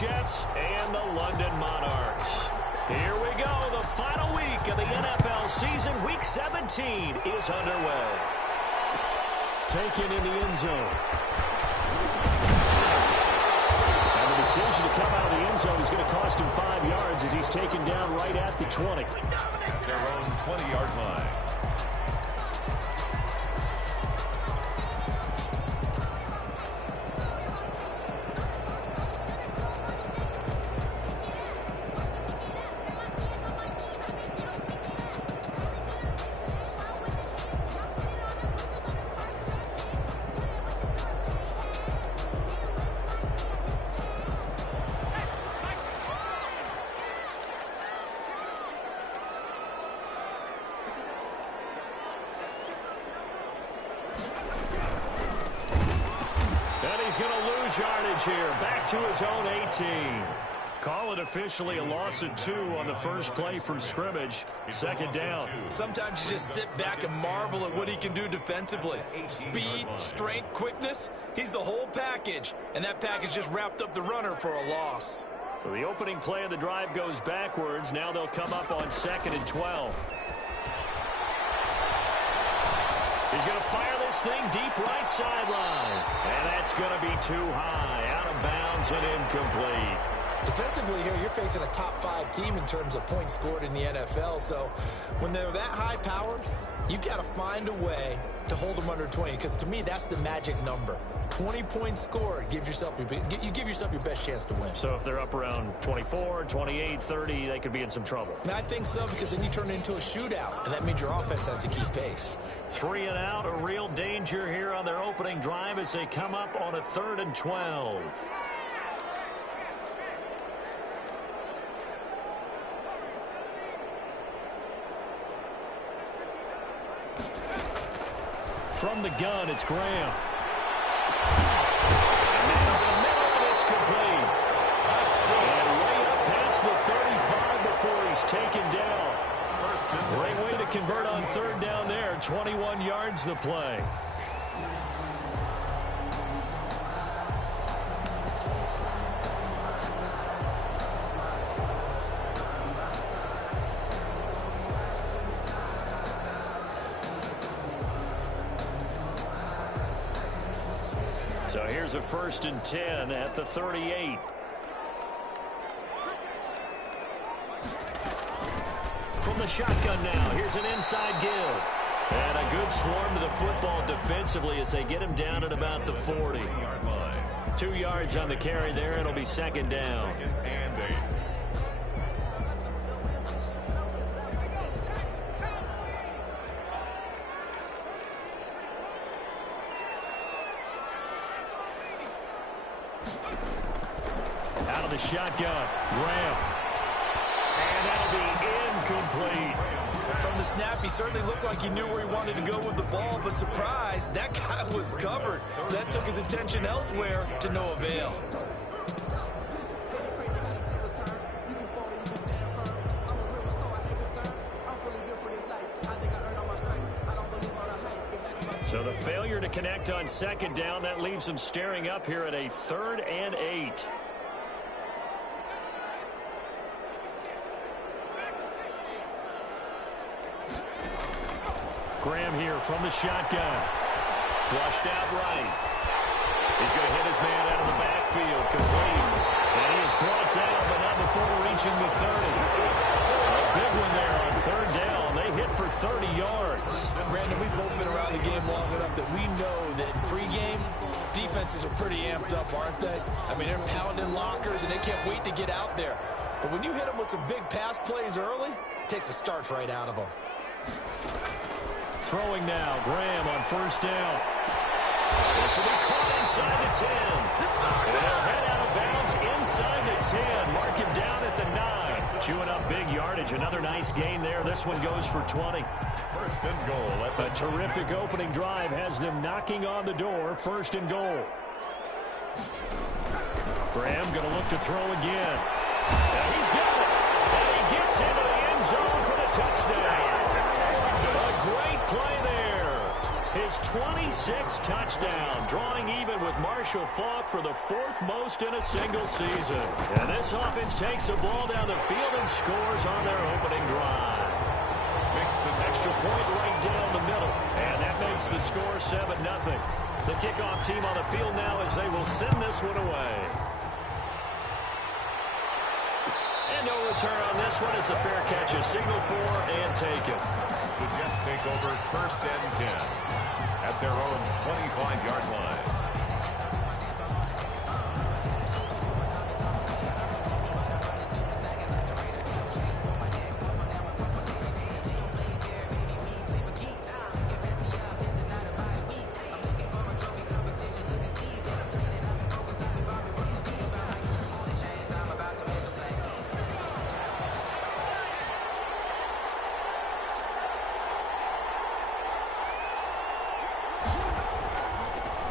Jets and the London Monarchs. Here we go. The final week of the NFL season. Week 17 is underway. Taken in the end zone. And the decision to come out of the end zone is going to cost him 5 yards as he's taken down right at the 20. Their own 20-yard line. Yardage here, back to his own 18. Call it officially a loss of 2 on the first play from scrimmage. Second down. Sometimes you just sit back and marvel at what he can do defensively. Speed, strength, quickness, he's the whole package. And that package just wrapped up the runner for a loss. So the opening play of the drive goes backwards. Now they'll come up on 2nd and 12. He's going to fire this thing deep right sideline. And that's going to be too high. Out of bounds and incomplete. Defensively here, you're facing a top 5 team in terms of points scored in the NFL. So when they're that high-powered, you've got to find a way to hold them under 20. Because to me, that's the magic number. 20 points scored, you give yourself your best chance to win. So if they're up around 24, 28, 30, they could be in some trouble. I think so, because then you turn it into a shootout, and that means your offense has to keep pace. 3 and out, a real danger here on their opening drive as they come up on a 3rd and 12. From the gun, it's Graham. It's complete. And way up past the 35 before he's taken down. Great way to convert on 3rd down there. 21 yards the play. So here's a 1st and 10 at the 38. From the shotgun now, here's an inside give. And a good swarm to the football defensively as they get him down at about the 40. 2 yards on the carry there. It'll be 2nd down. Out of the shotgun, Graham. And that'll be incomplete. From the snap, he certainly looked like he knew where he wanted to go with the ball, but surprise, that guy was covered. So that took his attention elsewhere to no avail. So the failure to connect on 2nd down, that leaves him staring up here at a 3rd and 8. Graham here from the shotgun. Flushed out right. He's going to hit his man out of the backfield. Complete. And he is brought down, but not before reaching the 30. A big one there on 3rd down. They hit for 30 yards. Brandon, we've both been around the game long enough that we know that in pregame, defenses are pretty amped up, aren't they? I mean, they're pounding lockers, and they can't wait to get out there. But when you hit them with some big pass plays early, it takes the starch right out of them. Throwing now, Graham on 1st down. This will be caught inside the 10. And they'll head out of bounds inside the 10. Mark him down at the 9. Chewing up big yardage. Another nice gain there. This one goes for 20. 1st and goal. A terrific opening drive has them knocking on the door. 1st and goal. Graham going to look to throw again. And he's got it. And he gets into the end zone for the touchdown. A great play there. His 26th touchdown, drawing even with Marshall Faulk for the 4th most in a single season. And this offense takes the ball down the field and scores on their opening drive. Extra point right down the middle, and that makes the score 7-0. The kickoff team on the field now as they will send this one away. And no return on this one as the fair catch is signaled for and taken. The Jets take over 1st and 10 at their own 25-yard line.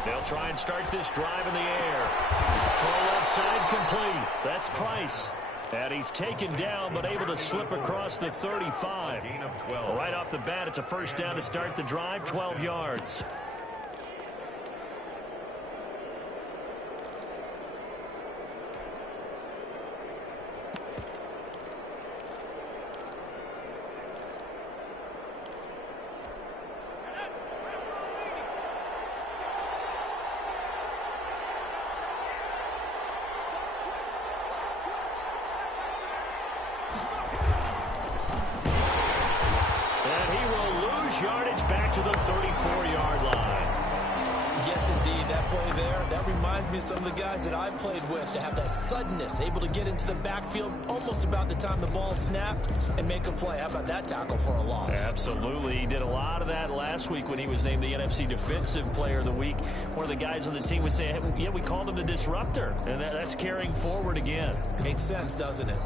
They'll try and start this drive in the air. Throw left side complete. That's Price. And he's taken down but able to slip across the 35. Gain of 12. Right off the bat, it's a first down to start the drive, 12 yards. Yardage back to the 34-yard line. Yes, indeed. That play there, that reminds me of some of the guys that I played with that have that suddenness, able to get into the backfield almost about the time the ball snapped and make a play. How about that tackle for a loss? Absolutely. He did a lot of that last week when he was named the NFC Defensive Player of the Week. One of the guys on the team was saying, hey, yeah, we called him the disruptor. And that's carrying forward again. Makes sense, doesn't it?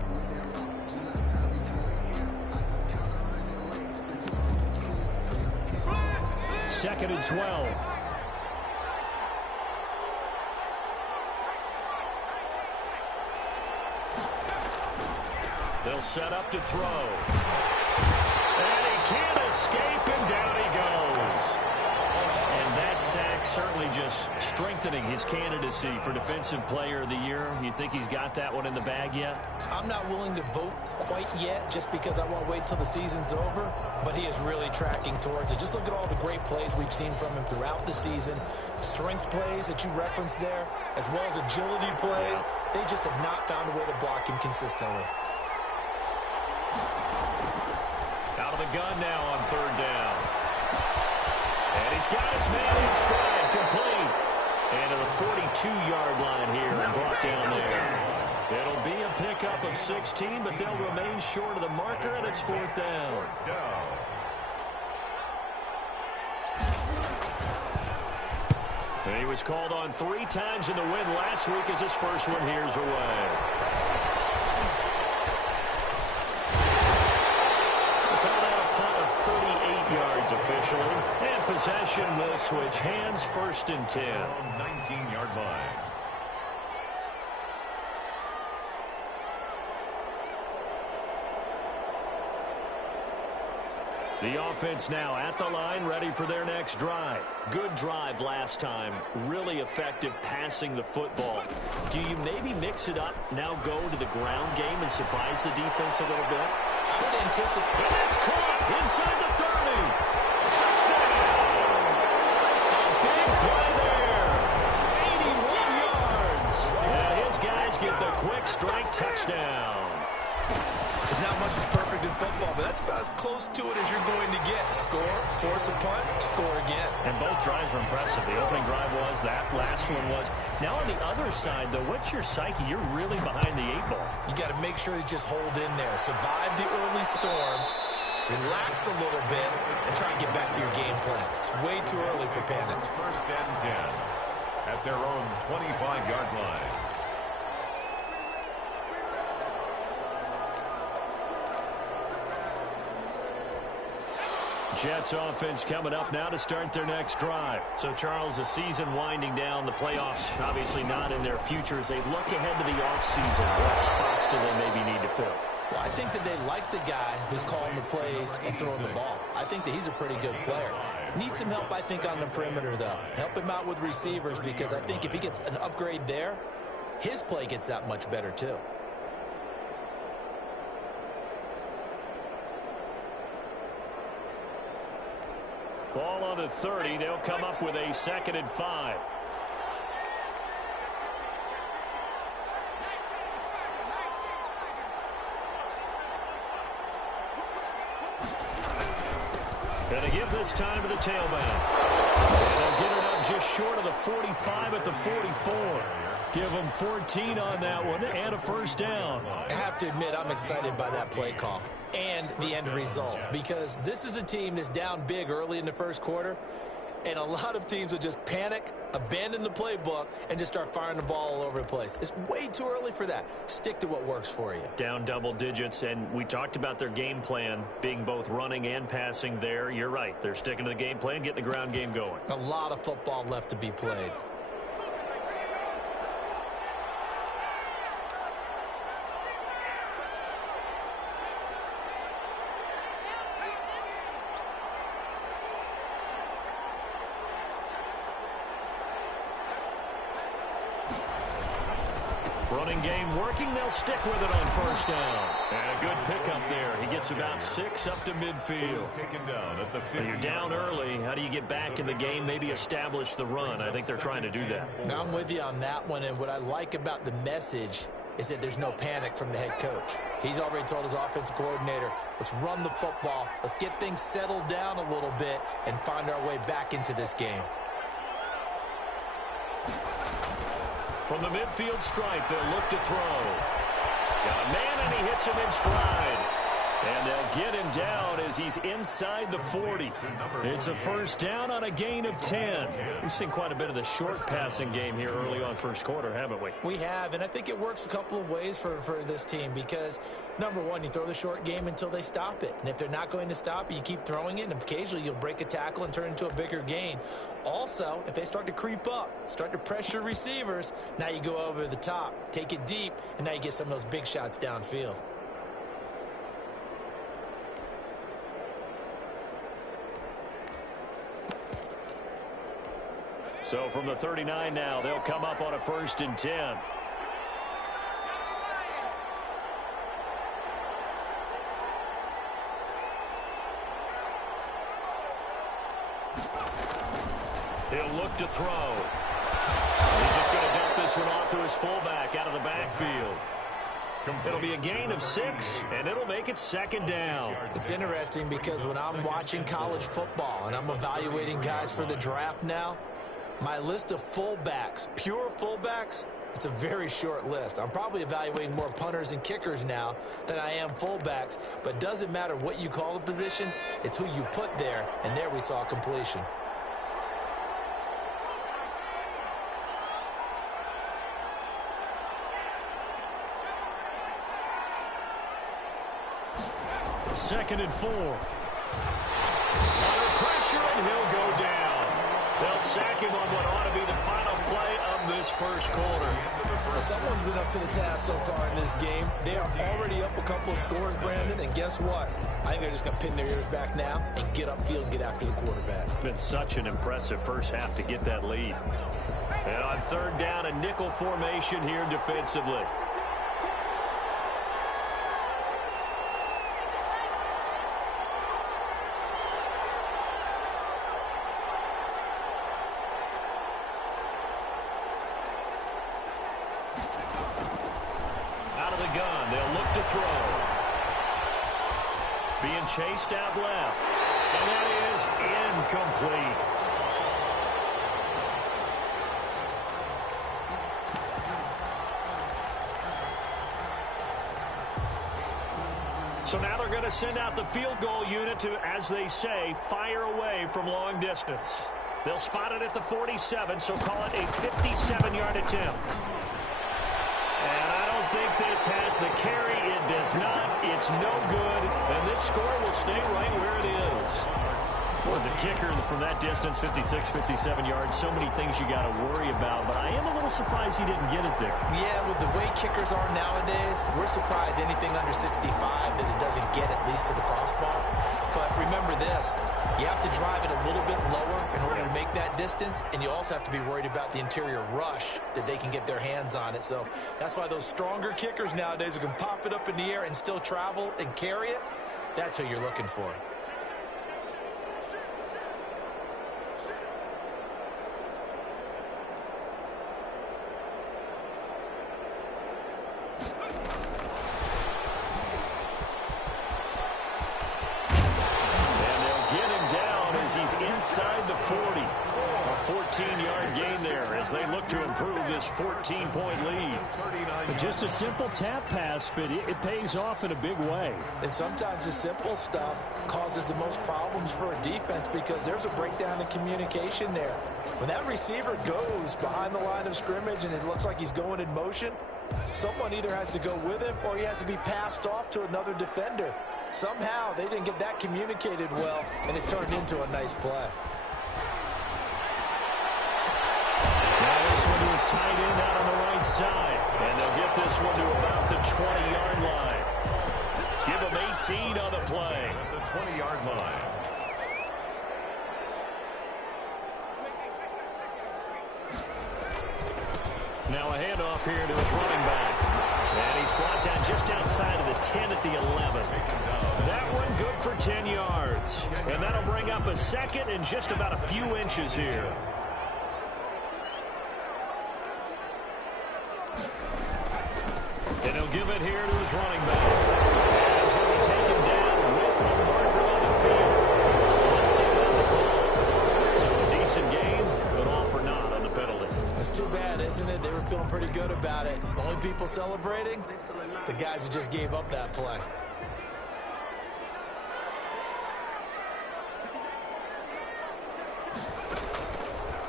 Second and 12. They'll set up to throw. And he can't escape, and down he goes. And that sack certainly just strengthening his candidacy for Defensive Player of the Year. You think he's got that one in the bag yet? I'm not willing to vote quite yet just because I want to wait till the season's over, but he is really tracking towards it. Just look at all the great plays we've seen from him throughout the season. Strength plays that you referenced there, as well as agility plays. They just have not found a way to block him consistently. Out of the gun now on 3rd down. And he's got his man in stride, complete. And to the 42-yard line here and brought down there. It'll be a pickup of 16, but they'll remain short of the marker, and it's 4th down. And he was called on 3 times in the win last week as his first one here's away. Called out a punt of 38 yards officially. And possession will switch hands, 1st and 10. 19-yard line. The offense now at the line, ready for their next drive. Good drive last time. Really effective passing the football. Do you maybe mix it up, now go to the ground game and surprise the defense a little bit? I would anticipate. And it's caught inside the 30. Touchdown! A big play there. 81 yards. And his guys get the quick strike touchdown. There's not much that's perfect in football, but that's about as close to it as you're going to get. Score, force a punt, score again. And both drives were impressive. The opening drive was, that last one was. Now on the other side, though, what's your psyche? You're really behind the 8 ball. You got to make sure you just hold in there. Survive the early storm, relax a little bit, and try and get back to your game plan. It's way too early for panic. 1st and 10 at their own 25-yard line. Jets offense coming up now to start their next drive. So, Charles, the season winding down, the playoffs obviously not in their future as they look ahead to the offseason. What spots do they maybe need to fill? Well, I think that they like the guy who's calling the plays and throwing the ball. I think that he's a pretty good player. Needs some help, I think, on the perimeter, though. Help him out with receivers, because I think if he gets an upgrade there, his play gets that much better, too. Ball on the 30. They'll come up with a 2nd and 5. Going to give this time to the tailback. And they'll get it up just short of the 45 at the 44. Give them 14 on that one and a first down. I have to admit, I'm excited by that play call and the end result, because this is a team that's down big early in the first quarter, and a lot of teams will just panic, abandon the playbook, and just start firing the ball all over the place. It's way too early for that. Stick to what works for you. Down double digits, and we talked about their game plan being both running and passing there. You're right. They're sticking to the game plan, getting the ground game going. A lot of football left to be played. Running game working. They'll stick with it on first down. And a good pickup there. He gets about 6 up to midfield. When you're down early, how do you get back in the game, maybe establish the run? I think they're trying to do that. Now, I'm with you on that one, and what I like about the message is that there's no panic from the head coach. He's already told his offensive coordinator, let's run the football, let's get things settled down a little bit and find our way back into this game. From the midfield stripe, they'll look to throw. Got a man, and he hits him in stride. And they'll get him down as he's inside the 40. It's a first down on a gain of 10. We've seen quite a bit of the short passing game here early on first quarter, haven't we? We have, and I think it works a couple of ways for this team, because, number one, you throw the short game until they stop it. And if they're not going to stop it, you keep throwing it, and occasionally you'll break a tackle and turn it into a bigger gain. Also, if they start to creep up, start to pressure receivers, now you go over the top, take it deep, and now you get some of those big shots downfield. So from the 39 now, they'll come up on a 1st and 10. He'll look to throw. He's just going to dump this one off to his fullback out of the backfield. It'll be a gain of 6, and it'll make it 2nd down. It's interesting because when I'm watching college football and I'm evaluating guys for the draft now, my list of fullbacks, pure fullbacks, it's a very short list. I'm probably evaluating more punters and kickers now than I am fullbacks, but it doesn't matter what you call the position, it's who you put there, and there we saw completion. Second and 4. Under pressure, and he'll go down. They'll sack him on what ought to be the final play of this first quarter. Well, someone's been up to the task so far in this game. They are already up a couple of scores, Brandon, and guess what? I think they're just going to pin their ears back now and get upfield and get after the quarterback. Been such an impressive first half to get that lead. And on 3rd down, a nickel formation here defensively. Out of the gun, they'll look to throw. Being chased out left. And that is incomplete. So now they're going to send out the field goal unit to, as they say, fire away from long distance. They'll spot it at the 47, so call it a 57-yard attempt. And I don't think this has the carry. It does not. It's no good. And this score will stay right where it is. Well, as a kicker from that distance, 56, 57 yards, so many things you got to worry about. But I am a little surprised he didn't get it there. Yeah, with the way kickers are nowadays, we're surprised anything under 65 that it doesn't get at least to the crossbar. But remember this, you have to drive it a little bit lower in order to make that distance, and you also have to be worried about the interior rush that they can get their hands on it. So that's why those stronger kickers nowadays who can pop it up in the air and still travel and carry it, that's who you're looking for. Inside the 40. A 14-yard gain there as they look to improve this 14-point lead. But just a simple tap pass, but it pays off in a big way. And sometimes the simple stuff causes the most problems for a defense because there's a breakdown in communication there. When that receiver goes behind the line of scrimmage and it looks like he's going in motion, someone either has to go with him or he has to be passed off to another defender. Somehow they didn't get that communicated well, and it turned into a nice play. Now this one was tight end out on the right side, and they'll get this one to about the 20-yard line. Give them 18 on the play. At the 20-yard line. Now a handoff here to his running back. And he's brought down just outside of the 10 at the 11. That one good for 10 yards. And that'll bring up a second and just about a few inches here. And he'll give it here to his running back. And he's going to take him down with a marker on the field. So let's see about the call. So a decent game, but all for naught on the penalty. It's too bad, isn't it? They were feeling pretty good about it. The only people celebrating, the guys who just gave up that play.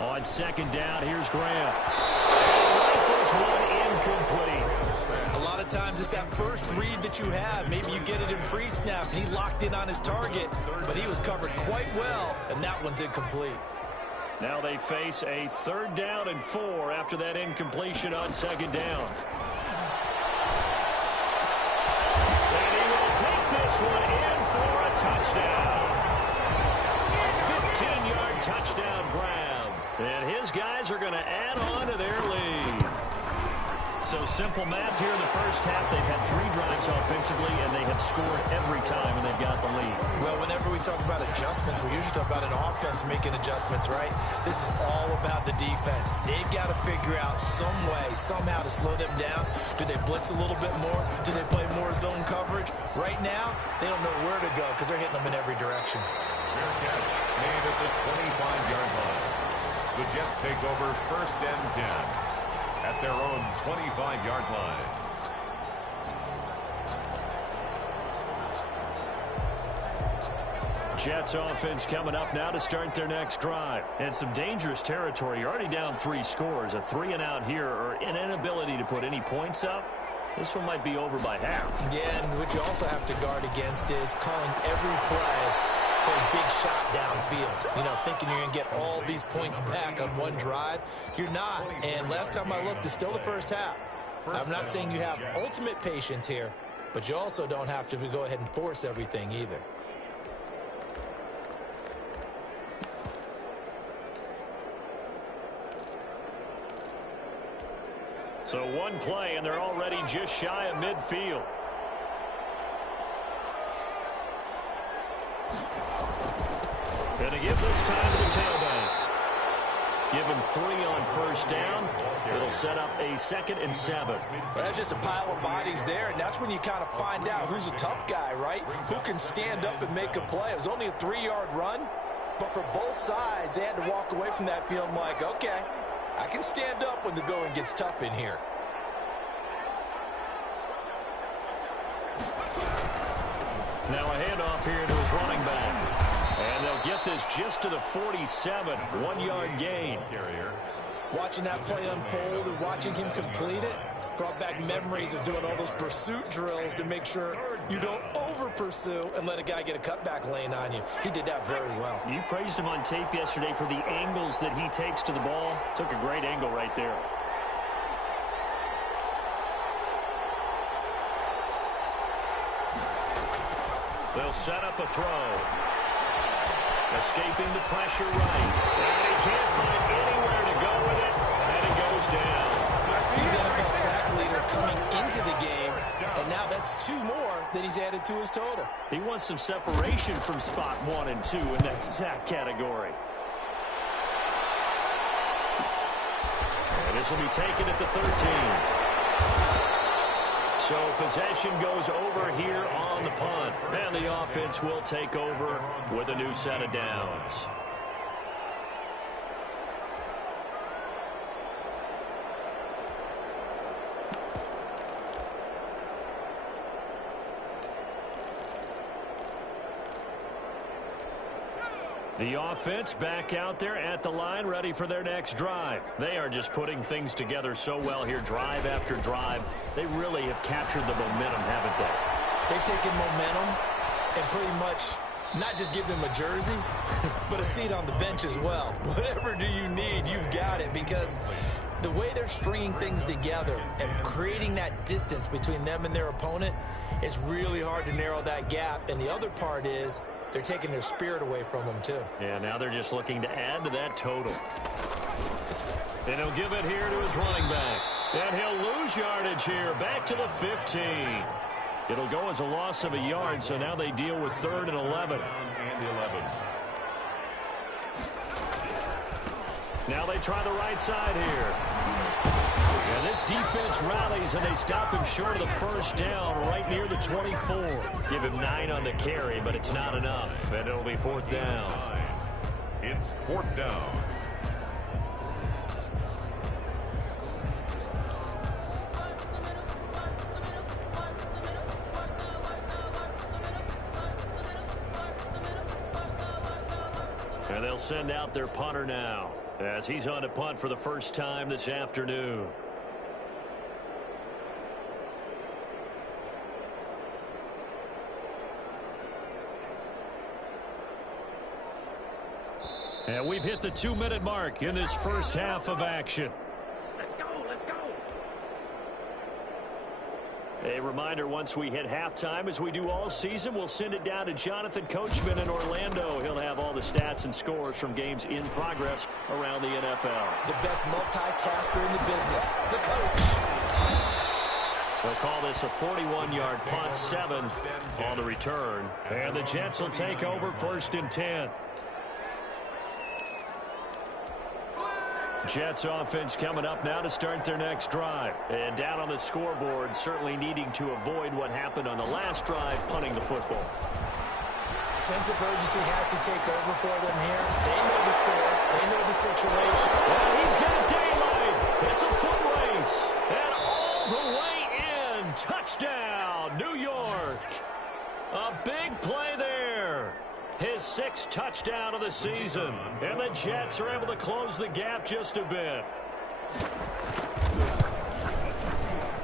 On second down, here's Graham. Rifles one incomplete. A lot of times it's that first read that you have. Maybe you get it in pre-snap, and he locked in on his target, but he was covered quite well, and that one's incomplete. Now they face a 3rd down and 4 after that incompletion on second down. And he will take this one in for a touchdown. A 15-yard touchdown grab. And his guys are going to add on to their lead. So simple math here in the first half. They've had 3 drives offensively, and they have scored every time, and they've got the lead. Well, whenever we talk about adjustments, we usually talk about an offense making adjustments, right? This is all about the defense. They've got to figure out some way, somehow to slow them down. Do they blitz a little bit more? Do they play more zone coverage? Right now, they don't know where to go because they're hitting them in every direction. Fair catch made at the 25-yard line. The Jets take over 1st and 10 at their own 25-yard line. Jets offense coming up now to start their next drive. And some dangerous territory. You're already down 3 scores. A 3-and-out here or an inability to put any points up. This one might be over by half. Yeah, and what you also have to guard against is calling every play for a big shot downfield. You know, thinking you're going to get all these points back on one drive. You're not. And last time I looked, it's still the first half. I'm not saying you have ultimate patience here, but you also don't have to go ahead and force everything either. So one play, and they're already just shy of midfield. And to give this time to the tailback. Give him 3 on 1st down. It'll set up a 2nd and 7. Well, that's just a pile of bodies there, and that's when you kind of find out who's a tough guy, right? Who can stand up and make a play. It was only a 3-yard run, but for both sides, they had to walk away from that feeling like, okay, I can stand up when the going gets tough in here. Now a handoff here to his running back. And they'll get this just to the 47. 1-yard gain. Watching that play unfold and watching him complete it, Brought back memories of doing all those pursuit drills to make sure you don't over-pursue and let a guy get a cutback lane on you. He did that very well. You praised him on tape yesterday for the angles that he takes to the ball. Took a great angle right there. They'll set up a throw. Escaping the pressure right. And he can't find anywhere to go with it. And it goes down. He's NFL sack leader coming into the game, and now that's 2 more that he's added to his total. He wants some separation from spot 1 and 2 in that sack category. And this will be taken at the 13. So possession goes over here on the punt. And the offense will take over with a new set of downs. The offense back out there at the line, ready for their next drive. They are just putting things together so well here, drive after drive. They really have captured the momentum, haven't they? They've taken momentum and pretty much not just given him a jersey, but a seat on the bench as well. Whatever do you need, you've got it, because the way they're stringing things together and creating that distance between them and their opponent, it's really hard to narrow that gap. And the other part is they're taking their spirit away from them, too. Yeah, now they're just looking to add to that total. And he'll give it here to his running back. And he'll lose yardage here, back to the 15. It'll go as a loss of a yard, so now they deal with 3rd and 11. Now they try the right side here. And this defense rallies, and they stop him short of the first down right near the 24. Give him 9 on the carry, but it's not enough, and it'll be 4th down. It's 4th down. And they'll send out their punter now, as he's on to punt for the first time this afternoon. And we've hit the 2-minute mark in this first half of action. Let's go, let's go. A reminder, once we hit halftime, as we do all season, we'll send it down to Jonathan Coachman in Orlando. He'll have all the stats and scores from games in progress around the NFL. The best multitasker in the business, the coach. They'll call this a 41-yard punt, 7 on the return. And the Jets will take over 1st and 10. Jets offense coming up now to start their next drive. And down on the scoreboard, certainly needing to avoid what happened on the last drive, punting the football. Sense of urgency has to take over for them here. They know the score. They know the situation. And he's got daylight. It's a foot race. And all the way in. Touchdown, New York. A big play there. His 6th touchdown of the season. And the Jets are able to close the gap just a bit.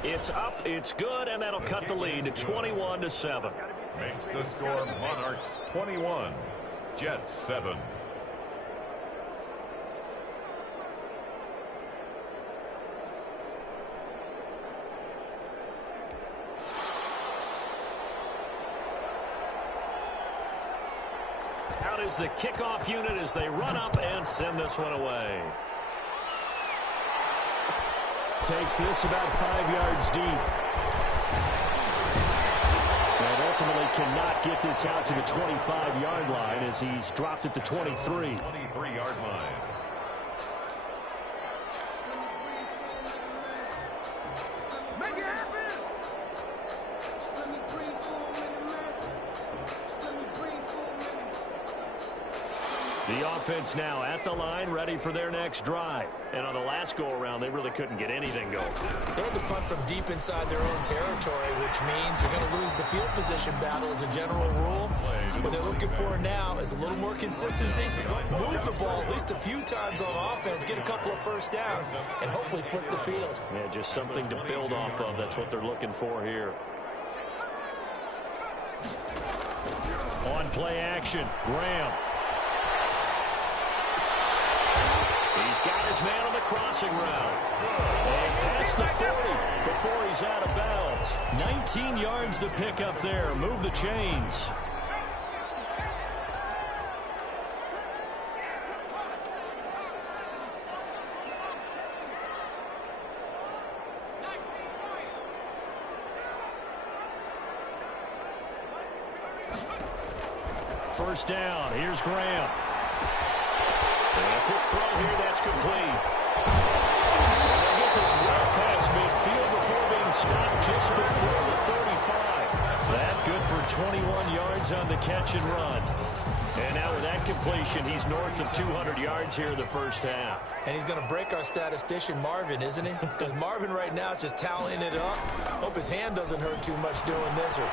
It's up, it's good, and that'll cut the lead to 21-7. Makes the score Monarchs 21, Jets 7. Out is the kickoff unit as they run up and send this one away. Takes this about 5 yards deep. And ultimately cannot get this out to the 25-yard line as he's dropped at the 23. 23-yard line. Make it happen. The offense now at the line, ready for their next drive. And on the last go-around, they really couldn't get anything going. They had to punt from deep inside their own territory, which means you're going to lose the field position battle as a general rule. What they're looking for now is a little more consistency. Move the ball at least a few times on offense, get a couple of first downs, and hopefully flip the field. Yeah, just something to build off of. That's what they're looking for here. On play action, Graham. He's got his man on the crossing route. And past the 40 before he's out of bounds. 19 yards to pick up there. Move the chains. First down. Here's Graham. And a quick throw here, that's complete. And they'll get this well past midfield before being stopped just before the 35. That good for 21 yards on the catch and run. And now with that completion, he's north of 200 yards here in the first half. And he's going to break our statistician, Marvin, isn't he? Because Marvin right now is just tallying it up. Hope his hand doesn't hurt too much doing this or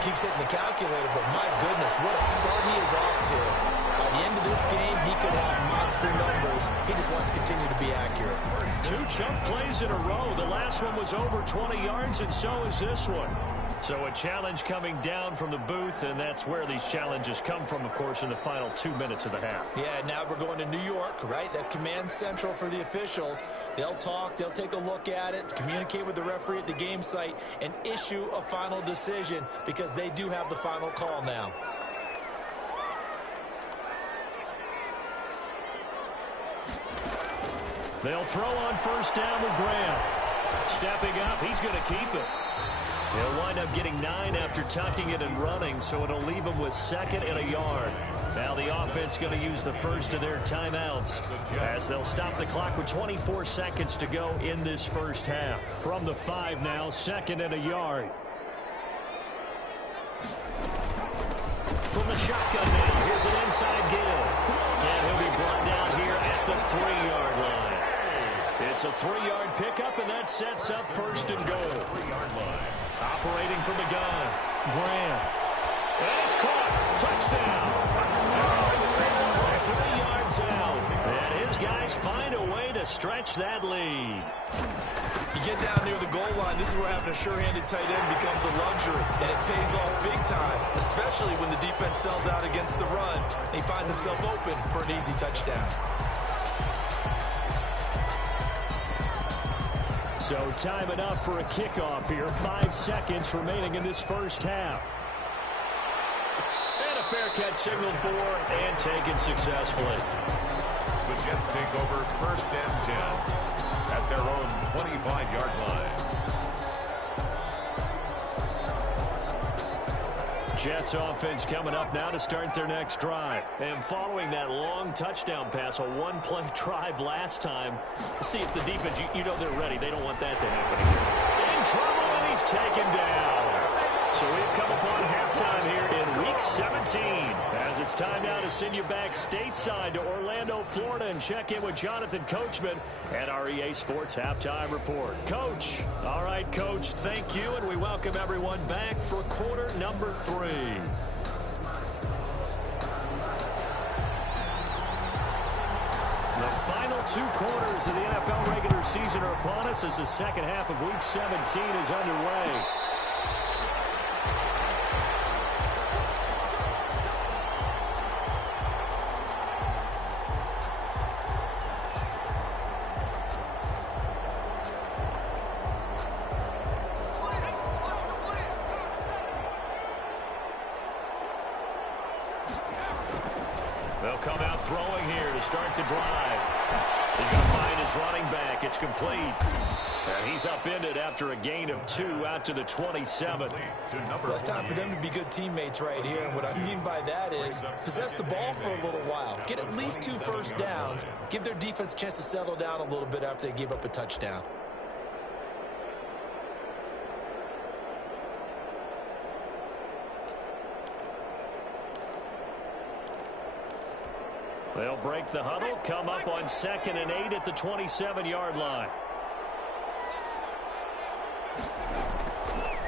keeps hitting the calculator. But my goodness, what a start he is off to. By the end of this game, he could have monster numbers. He just wants to continue to be accurate. 2 chunk plays in a row. The last one was over 20 yards, and so is this one. So a challenge coming down from the booth, and that's where these challenges come from, of course, in the final 2 minutes of the half. Yeah, now we're going to New York, right? That's command central for the officials. They'll talk, they'll take a look at it, communicate with the referee at the game site, and issue a final decision because they do have the final call now. They'll throw on first down with Graham. Stepping up, he's going to keep it. He'll wind up getting 9 after tucking it and running, so it'll leave him with 2nd and a yard. Now the offense going to use the first of their timeouts as they'll stop the clock with 24 seconds to go in this first half. From the 5 now, 2nd and a yard. From the shotgun now, here's an inside give. And he'll be brought down here at the 3-yard line. It's a 3-yard pickup, and that sets up 1st and goal. 3-yard line. Operating from the gun, Graham. And it's caught. Touchdown. From 3 yards out. And his guys find a way to stretch that lead. You get down near the goal line, this is where having a sure-handed tight end becomes a luxury, and it pays off big time, especially when the defense sells out against the run, and he finds himself open for an easy touchdown. So time enough for a kickoff here. 5 seconds remaining in this first half. And a fair catch signaled for and taken successfully. The Jets take over 1st and 10 at their own 25-yard line. Jets offense coming up now to start their next drive. And following that long touchdown pass, a 1-play drive last time, see if the defense, you know they're ready. They don't want that to happen again. In trouble, and he's taken down. So we've come upon halftime here in Week 17. As it's time now to send you back stateside to Orlando, Florida, and check in with Jonathan Coachman at our EA Sports Halftime Report. Coach. All right, Coach, thank you, and we welcome everyone back for quarter number 3. The final 2 quarters of the NFL regular season are upon us as the second half of Week 17 is underway. They'll come out throwing here to start the drive. He's going to find his running back. It's complete. And he's upended after a gain of 2 out to the 27. Well, it's time for them to be good teammates right here. And what I mean by that is possess the ball for a little while. Get at least 2 first downs. Give their defense a chance to settle down a little bit after they give up a touchdown. They'll break the huddle, come up on 2nd and 8 at the 27-yard line.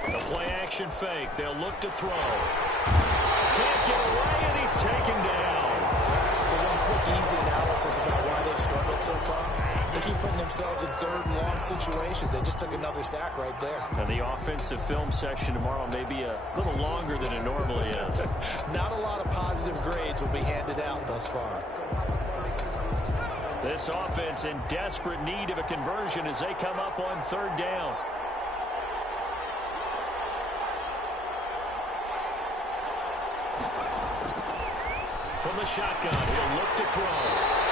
The play-action fake. They'll look to throw. Can't get away, and he's taken down. So one quick, easy analysis about why they've struggled so far. They keep putting themselves in third and long situations. They just took another sack right there. And the offensive film session tomorrow may be a little longer than it normally is. Not a lot of positive grades will be handed out thus far. This offense in desperate need of a conversion as they come up on 3rd down. From the shotgun, he'll look to throw.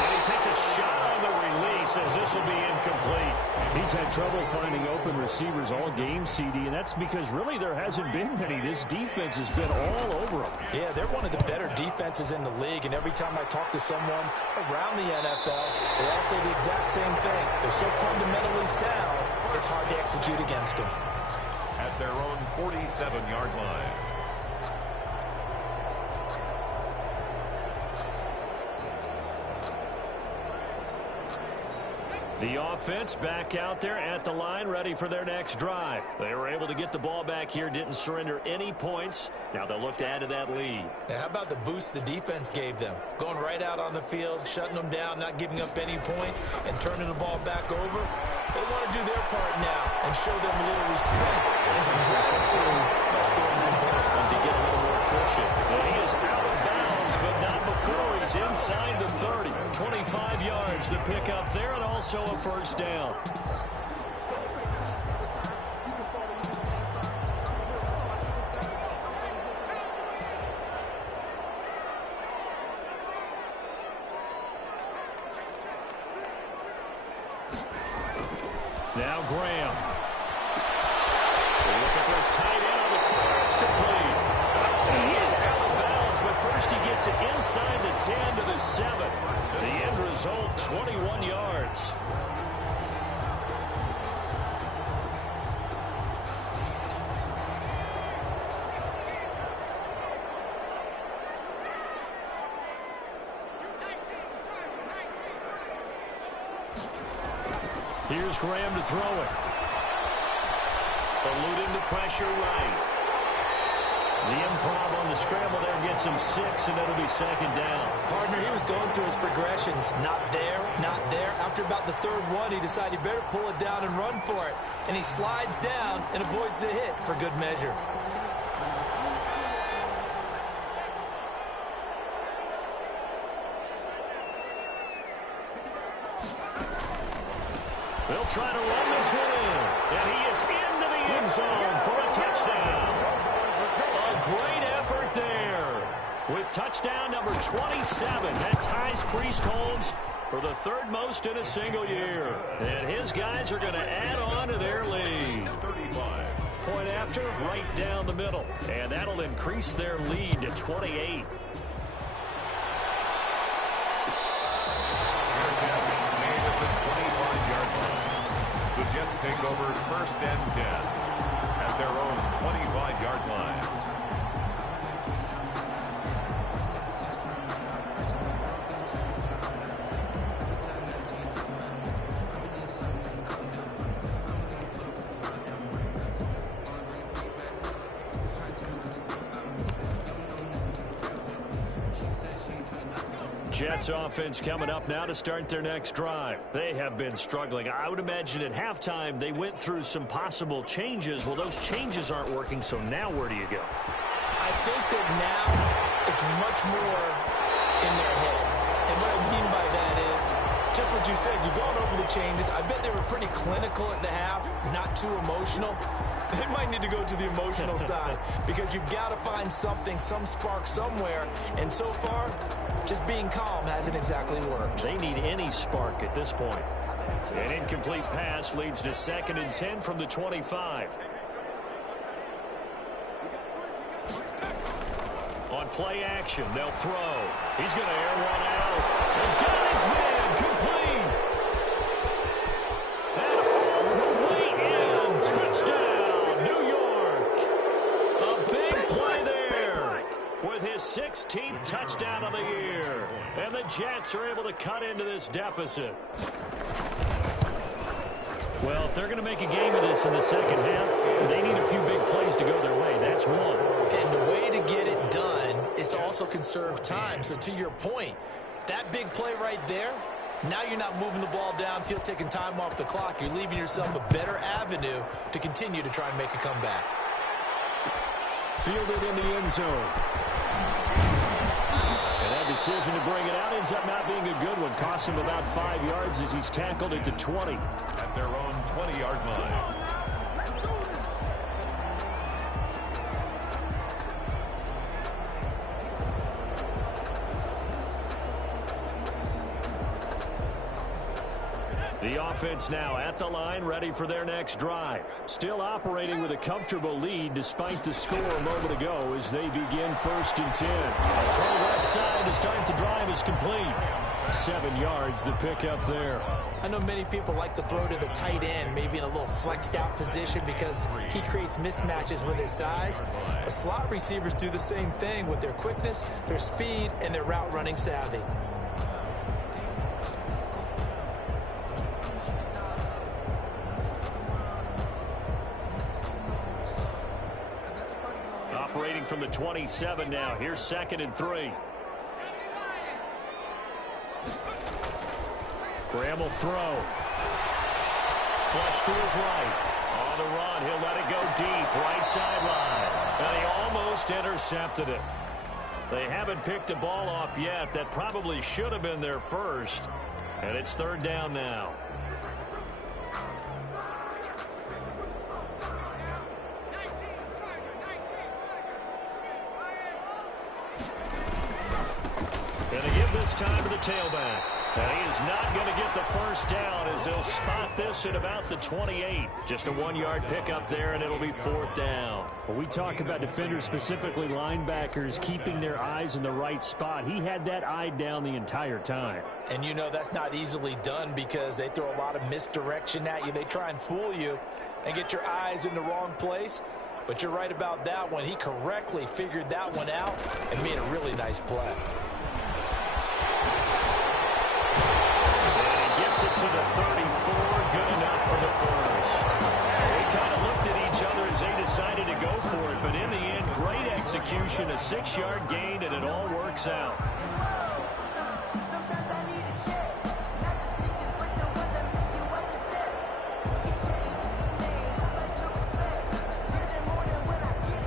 And he takes a shot on the release as this will be incomplete. He's had trouble finding open receivers all game, CD, and that's because really there hasn't been many. This defense has been all over him. Yeah, they're one of the better defenses in the league, and every time I talk to someone around the NFL, they all say the exact same thing. They're so fundamentally sound, it's hard to execute against them. At their own 47-yard line. The offense back out there at the line, ready for their next drive. They were able to get the ball back here, didn't surrender any points. Now they'll look to add to that lead. Yeah, how about the boost the defense gave them? Going right out on the field, shutting them down, not giving up any points, and turning the ball back over. They want to do their part now and show them a little respect and some gratitude by scoring some points. To get a little more cushion. And he is out of bounds, but not before he's inside the 30. 25 yards to pick up there, and also a 1st down. Now Graham. Look at this tight end on the corner. It's complete. And he is out of bounds, but first he gets it inside the 10 to the 7. The end result, 21 yards. Here's Graham to throw it. Eluding the pressure right. The improv on the scramble there gets him 6, and it'll be 2nd down. Partner, he was going through his progressions. Not there, not there. After about the 3rd one, he decided he better pull it down and run for it. And he slides down and avoids the hit for good measure. They'll try to run this one in. And he is into the end zone for a touchdown. A great effort there. With touchdown number 27, that ties Priest Holmes for the 3rd most in a single year. And his guys are going to add on to their lead. 35. Point after, right down the middle. And that'll increase their lead to 28. The Jets take over 1st and 10 at their own 25-yard line. Jets offense coming up now to start their next drive. They have been struggling. I would imagine at halftime they went through some possible changes. Well, those changes aren't working, so now where do you go? I think that now it's much more in their head. And what I mean by that is just what you said. You've gone over the changes. I bet they were pretty clinical at the half, not too emotional. They might need to go to the emotional side because you've got to find something, some spark somewhere. And so far, just being calm hasn't exactly worked. They need any spark at this point. An incomplete pass leads to 2nd and 10 from the 25. On play action, they'll throw. He's going to air one out. And got his man complete. And all the way in. Touchdown, New York. A big play there with his 16th touchdown of the year. And the Jets are able to cut into this deficit. Well, if they're going to make a game of this in the second half, they need a few big plays to go their way. That's one. And the way to get it done is to also conserve time. So to your point, that big play right there, now you're not moving the ball downfield, taking time off the clock. You're leaving yourself a better avenue to continue to try and make a comeback. Fielded in the end zone. And that decision to bring it out ends up not being a good one. Costs him about 5 yards as he's tackled at the 20. At their own 20-yard line. The offense now at the line, ready for their next drive. Still operating with a comfortable lead despite the score a moment ago as they begin 1st and 10. A throw left side to start the drive is complete. 7 yards, the pickup there. I know many people like to throw to the tight end, maybe in a little flexed out position because he creates mismatches with his size. But slot receivers do the same thing with their quickness, their speed, and their route running savvy. Operating from the 27 now. Here's 2nd and 3. Graham will throw. Flush to his right. On the run, he'll let it go deep. Right sideline. And he almost intercepted it. They haven't picked a ball off yet. That probably should have been their first. And it's 3rd down now. Going to give this time to the tailback. And he is not going to get the first down as they'll spot this at about the 28. Just a 1-yard pickup there, and it'll be 4th down. When we talk about defenders, specifically linebackers, keeping their eyes in the right spot, he had that eye down the entire time. And you know that's not easily done because they throw a lot of misdirection at you. They try and fool you and get your eyes in the wrong place. But you're right about that one. He correctly figured that one out and made a really nice play. Gets it to the 34, good enough for the first. They kind of looked at each other as they decided to go for it, but in the end, great execution, a 6-yard gain, and it all works out.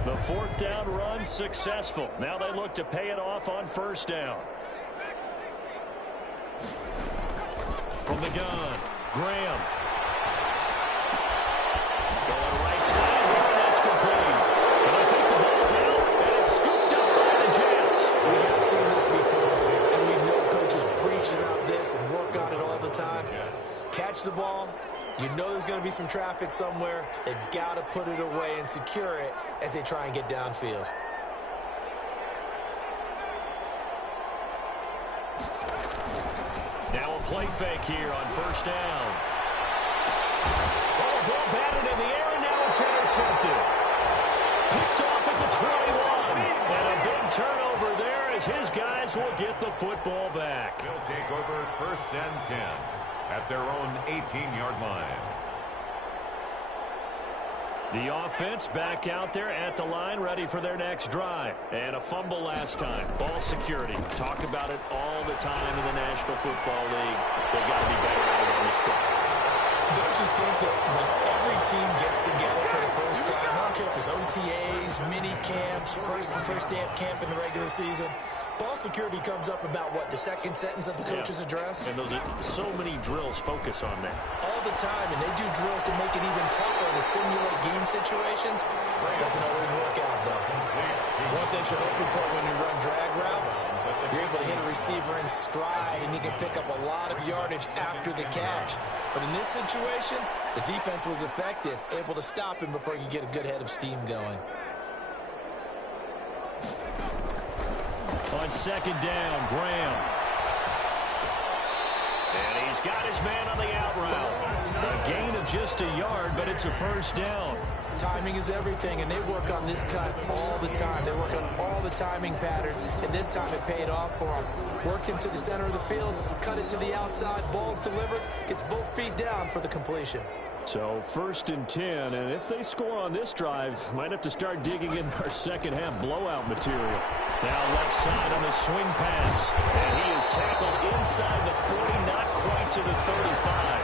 The 4th down run successful. Now they look to pay it off on 1st down. From the gun, Graham. Going right side, and that's complete. And I think the ball's out, and it's scooped up by the Jets. We have seen this before, and we know coaches preach about this and work on it all the time. Catch the ball. You know there's going to be some traffic somewhere. They've got to put it away and secure it as they try and get downfield. Now a play fake here on 1st down. Oh, ball batted in the air, and now it's intercepted. Picked off at the 21. And a big turnover there as his guys will get the football back. They'll take over 1st and 10 at their own 18-yard line. The offense back out there at the line, ready for their next drive. And a fumble last time. Ball security. Talk about it all the time in the National Football League. They've got to be better at it on this drive. Don't you think that when every team gets together for the first time, I don't care if it's OTAs, mini camps, first day of camp in the regular season, ball security comes up about what, the second sentence of the coach's address? And those are so many drills focus on that. All the time, and they do drills to make it even tougher to simulate game situations. Doesn't always work out, though. One thing you're hoping for when you run drag routes, you're able to hit a receiver in stride, and you can pick up a lot of yardage after the catch. But in this situation, the defense was effective, able to stop him before he could get a good head of steam going. On 2nd down, Graham. And He's got his man on the out route. A gain of just a yard, but it's a first down. Timing is everything, and they work on this cut all the time. They work on all the timing patterns, and this time it paid off for them. Worked him to the center of the field, cut it to the outside, ball's delivered, gets both feet down for the completion. So 1st and 10, and if they score on this drive, might have to start digging in our second half blowout material. Now left side on the swing pass, and he is tackled inside the 40, not quite to the 35.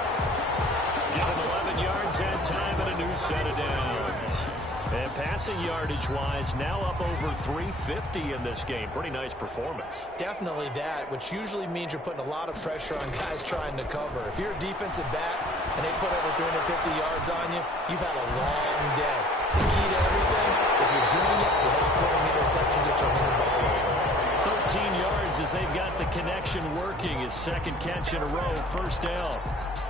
Give him 11 yards that time and a new set of downs. And passing yardage-wise, now up over 350 in this game. Pretty nice performance. Definitely that, which usually means you're putting a lot of pressure on guys trying to cover. If you're a defensive back and they put over 350 yards on you, you've had a long day. The key to everything, if you're doing it without throwing interceptions or turning the ball over. 13 yards as they've got the connection working. His second catch in a row, first down.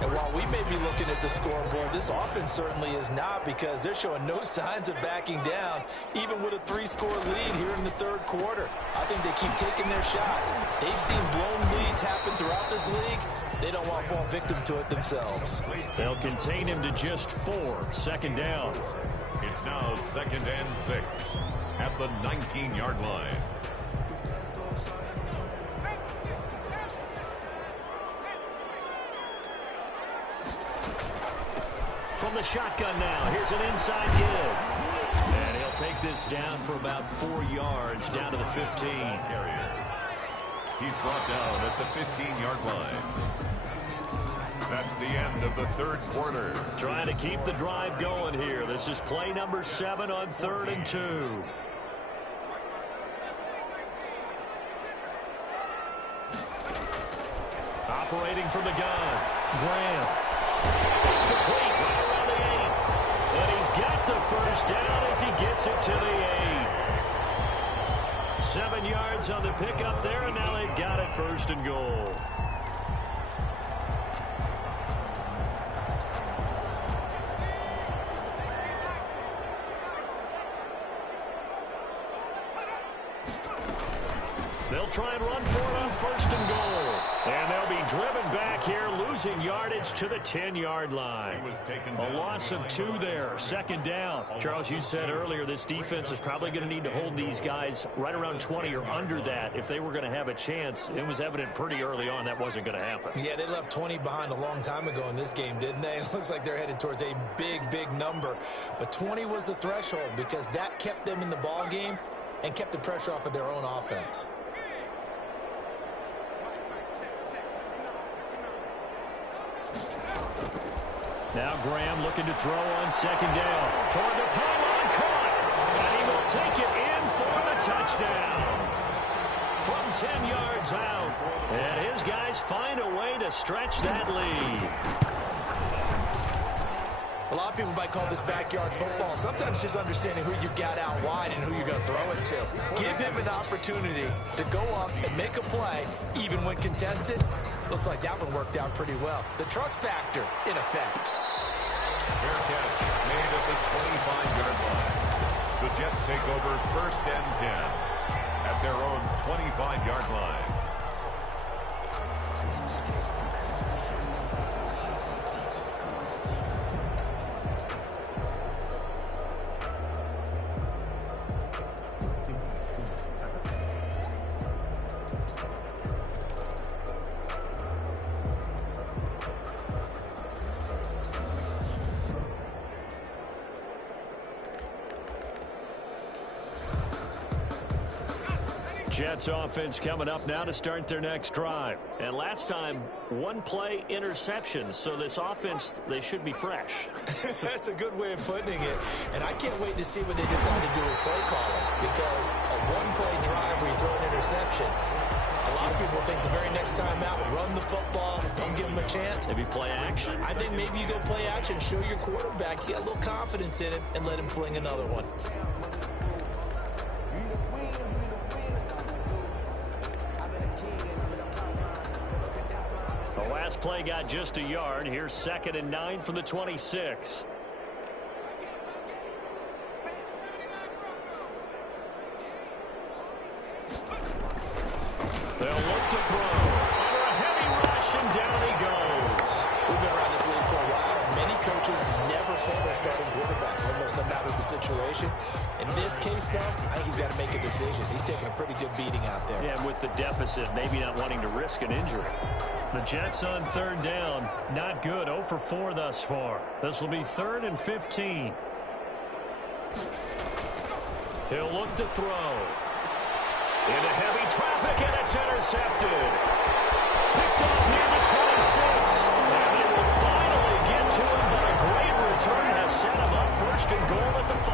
And while we may be looking at the scoreboard, this offense certainly is not, because they're showing no signs of backing down, even with a 3-score lead here in the third quarter. I think they keep taking their shots. They've seen blown leads happen throughout this league. They don't want to fall victim to it themselves. They'll contain him to just 4. Second down. It's now 2nd and 6 at the 19-yard line. From the shotgun now, here's an inside give. And he'll take this down for about 4 yards, down to the 15. He's brought down at the 15-yard line. That's the end of the third quarter. Trying to keep the drive going here. This is play number 7 on 3rd and 2. Operating from the gun, Graham. It's complete right around the 8. And he's got the first down as he gets it to the 8. 7 yards on the pickup there, and now they've got it 1st and goal. They'll try and run for it on 1st and goal. And they'll be driven back here, losing yardage to the 10-yard line. A loss of 2 there, 2nd down. Charles, you said earlier this defense is probably going to need to hold these guys right around 20 or under that if they were going to have a chance. It was evident pretty early on that wasn't going to happen. Yeah, they left 20 behind a long time ago in this game, didn't they? It looks like they're headed towards a big, big number. But 20 was the threshold, because that kept them in the ball game and kept the pressure off of their own offense. Now Graham looking to throw on 2nd down. Toward the pylon, caught. And he will take it in for the touchdown. From 10 yards out. And his guys find a way to stretch that lead. A lot of people might call this backyard football. Sometimes just understanding who you've got out wide and who you're going to throw it to. Give him an opportunity to go up and make a play, even when contested. Looks like that one worked out pretty well. The trust factor, in effect. Fair catch made at the 25-yard line. The Jets take over 1st and 10 at their own 25-yard line. Jets offense coming up now to start their next drive. And last time, 1 play interception. So this offense, they should be fresh. That's a good way of putting it. And I can't wait to see what they decide to do with play calling. Because a 1-play drive where you throw an interception, a lot of people think the very next time out, run the football, don't give them a chance. Maybe play action. I think maybe you go play action, show your quarterback you got a little confidence in him, and let him fling another one. The last play got just a yard. Here's 2nd and 9 from the 26. They'll look to throw. Under a heavy rush, and down he goes. We've been around this league for a while, and many coaches never pull their starting quarterback, almost no matter the situation. In this case, though, I think he's got to make a decision. He's taking a pretty good beating out there. Yeah, and with the deficit, maybe not wanting to risk an injury. The Jets on third down. Not good. 0 for 4 thus far. This will be 3rd and 15. He'll look to throw. Into heavy traffic, and it's intercepted. Picked off near the 26. And they will finally get to him, but a great return has set him up 1st and goal at the 5.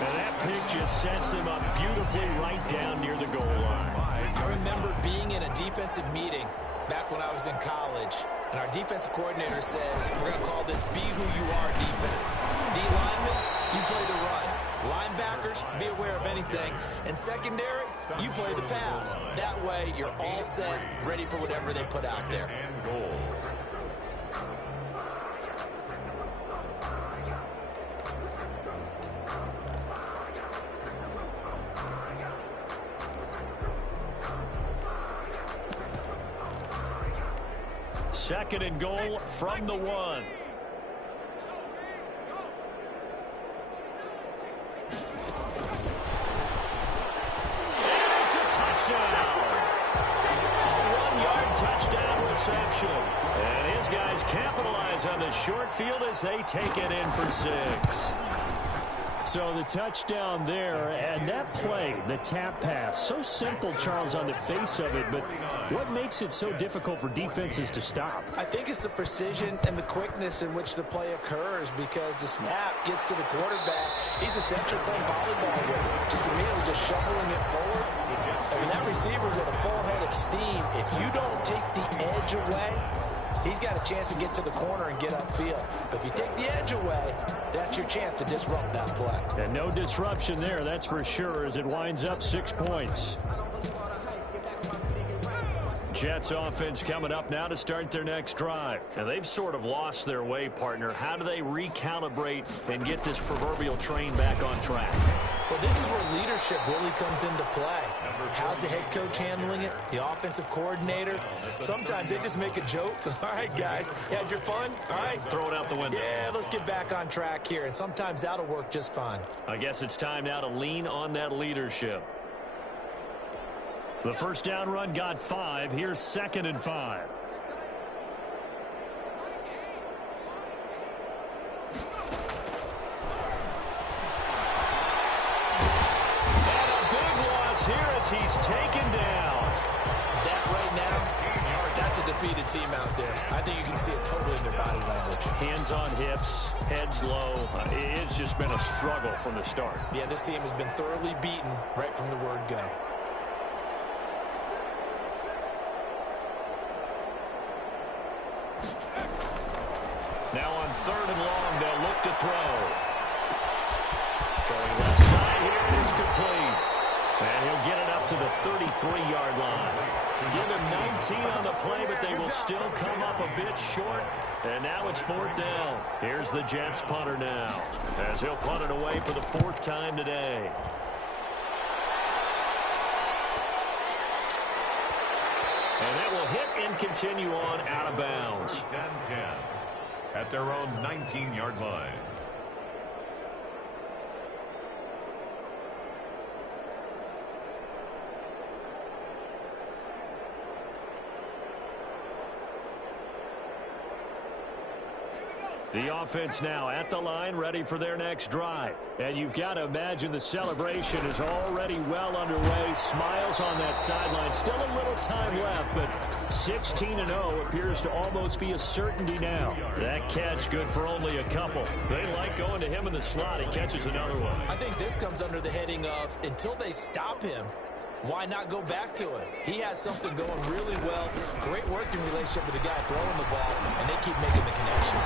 And that pick just sets him up beautifully right down near the goal line. I remember being in a defensive meeting back when I was in college, and our defensive coordinator says, we're going to call this be who you are defense. D lineman, you play the run. Linebackers, be aware of anything. And secondary, you play the pass. That way, you're all set, ready for whatever they put out there. And goal. Second and goal from the 1. Touchdown. A 1-yard touchdown reception. And his guys capitalize on the short field as they take it in for 6. So the touchdown there, and that play, the tap pass, so simple, Charles, on the face of it, but what makes it so difficult for defenses to stop? I think it's the precision and the quickness in which the play occurs, because the snap gets to the quarterback. He's essentially playing volleyball with it, just immediately just shoveling it forward. I mean, that receiver's at a full head of steam. If you don't take the edge away, he's got a chance to get to the corner and get upfield. But if you take the edge away, that's your chance to disrupt that play. And no disruption there, that's for sure, as it winds up 6 points. Jets offense coming up now to start their next drive. And they've sort of lost their way, partner. How do they recalibrate and get this proverbial train back on track? Well, this is where leadership really comes into play. How's the head coach handling it? The offensive coordinator? Sometimes they just make a joke. All right, guys, you had your fun? All right. Throw it out the window. Yeah, let's get back on track here. And sometimes that'll work just fine. I guess it's time now to lean on that leadership. The first down run got 5. Here's 2nd and 5. Here as he's taken down. That right now, that's a defeated team out there. I think you can see it totally in their body language. Hands on hips, heads low. It's just been a struggle from the start. Yeah, this team has been thoroughly beaten right from the word go. Now on 3rd and long, they'll look to throw. Throwing left side here, and it's complete. And he'll get it up to the 33-yard line. Give him 19 on the play, but they will still come up a bit short. And now it's 4th down. Here's the Jets punter now, as he'll punt it away for the 4th time today. And that will hit and continue on out of bounds. 1st and 10 at their own 19-yard line. The offense now at the line, ready for their next drive. And you've got to imagine the celebration is already well underway. Smiles on that sideline. Still a little time left, but 16-0 appears to almost be a certainty now. That catch good for only a couple. They like going to him in the slot. He catches another one. I think this comes under the heading of, until they stop him, why not go back to it? He has something going really well. Great working relationship with the guy throwing the ball, and they keep making the connection.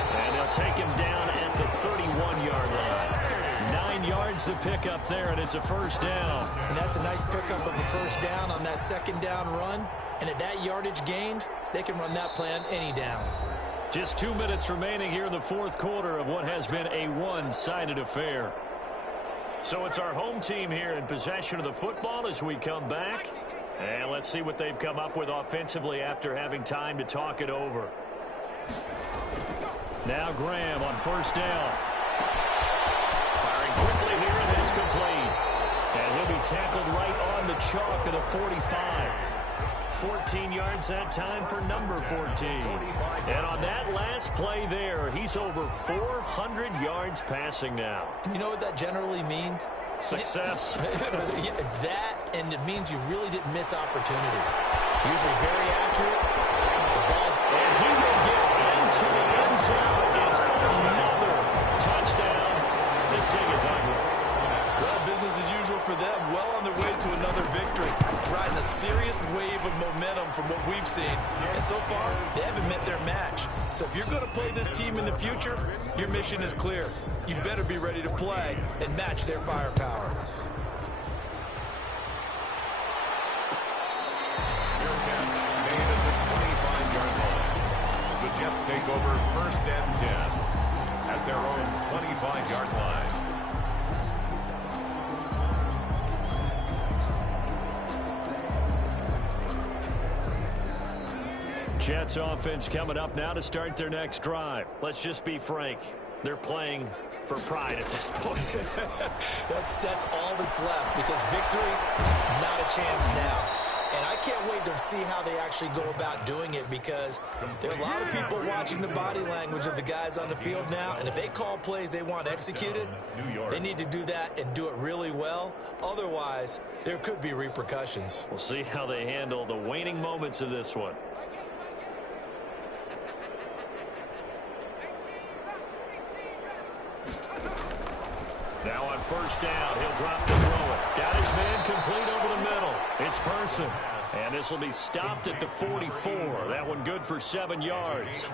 And they'll take him down at the 31-yard line. 9 yards to pick up there, and it's a 1st down. And that's a nice pickup of a 1st down on that 2nd down run. And at that yardage gained, they can run that play on any down. Just 2 minutes remaining here in the 4th quarter of what has been a one-sided affair. So it's our home team here in possession of the football as we come back. And let's see what they've come up with offensively after having time to talk it over. Now Graham on first down. Firing quickly here, and that's complete. And he'll be tackled right on the chalk of the 45. 14 yards that time for number 14. And on that last play there, he's over 400 yards passing now. You know what that generally means? Success. That, and it means you really didn't miss opportunities. Usually very accurate. The ball's... And he will get into the end zone. It's another touchdown. This thing is ugly. Well, business as usual for them. Well on their way to another victory. Riding a serious wave of momentum from what we've seen. And so far, they haven't met their match. So if you're going to play this team in the future, your mission is clear. You better be ready to play and match their firepower. Fair catch made at the 25-yard line. The Jets take over first and 10 at their own 25-yard line. Jets offense coming up now to start their next drive. Let's just be frank. They're playing for pride at this point. That's all that's left, because victory, not a chance now. And I can't wait to see how they actually go about doing it, because there are a lot of people watching the body language of the guys on the field now, and if they call plays they want executed, they need to do that and do it really well. Otherwise, there could be repercussions. We'll see how they handle the waning moments of this one. Now on first down, he'll drop to throw it. Got his man complete over the middle. It's Person. And this will be stopped at the 44. That one good for 7 yards.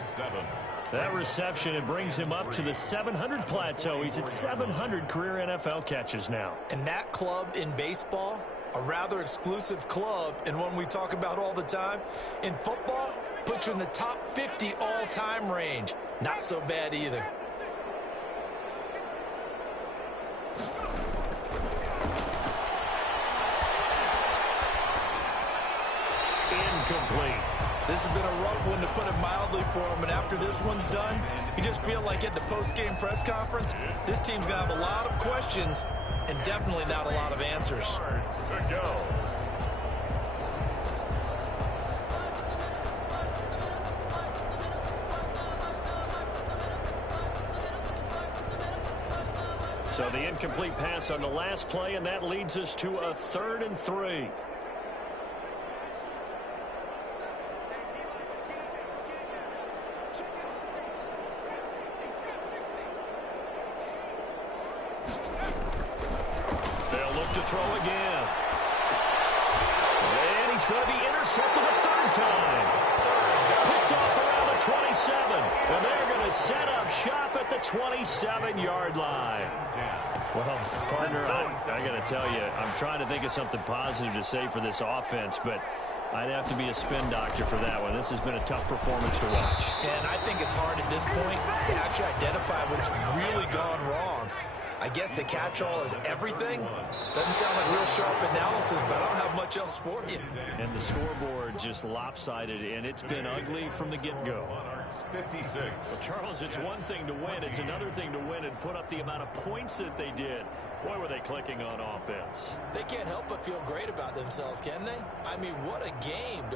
That reception, it brings him up to the 700 plateau. He's at 700 career NFL catches now. And that club in baseball, a rather exclusive club, and one we talk about all the time. In football, puts you in the top 50 all-time range. Not so bad either. Incomplete. This has been a rough one, to put it mildly, for him. And after this one's done, you just feel like at the post-game press conference, this team's going to have a lot of questions and definitely not a lot of answers. To go. So the incomplete pass on the last play, and that leads us to a 3rd and 3. They'll look to throw again. And he's going to be intercepted a 3rd time. Picked off around the 27. And they're going to set up shop at the 27-yard line. Well, partner, I got to tell you, I'm trying to think of something positive to say for this offense, but I'd have to be a spin doctor for that one. This has been a tough performance to watch. And I think it's hard at this point to actually identify what's really gone wrong. I guess the catch-all is everything. Doesn't sound like real sharp analysis, but I don't have much else for you. And the scoreboard just lopsided, and it's been ugly from the get-go. 56. Well, Charles, it's one thing to win. It's another thing to win and put up the amount of points that they did. Boy, were they clicking on offense. They can't help but feel great about themselves, can they? I mean, what a game to